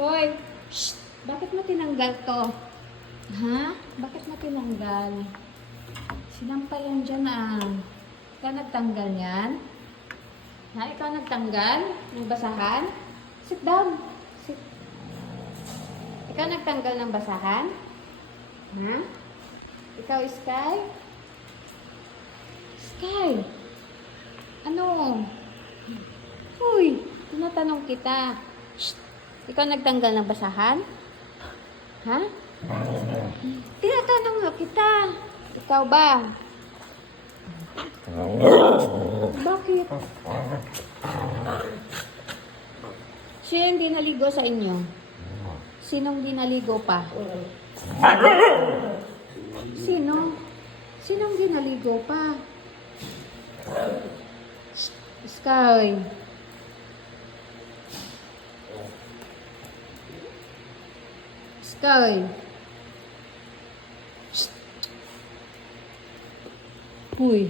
Soy, shh, bakit mo tinanggal to? Ha? Bakit mo tinanggal? Sinampay yan dyan ah. Ikaw nagtanggal yan? Ha? Ikaw nagtanggal? Ng basahan? Sit down. Sit. Ikaw nagtanggal ng basahan? Ha? Ikaw, Sky? Sky? Ano? Uy, tinatanong kita. Shh. Ikaw nagtanggal ng basahan? Ha? Tinatanong na kita. Ikaw ba? Bakit? Sino hindi naligo sa inyo? Sinong di naligo pa? Sino? Sinong di naligo pa? Sky. Sky. Uy.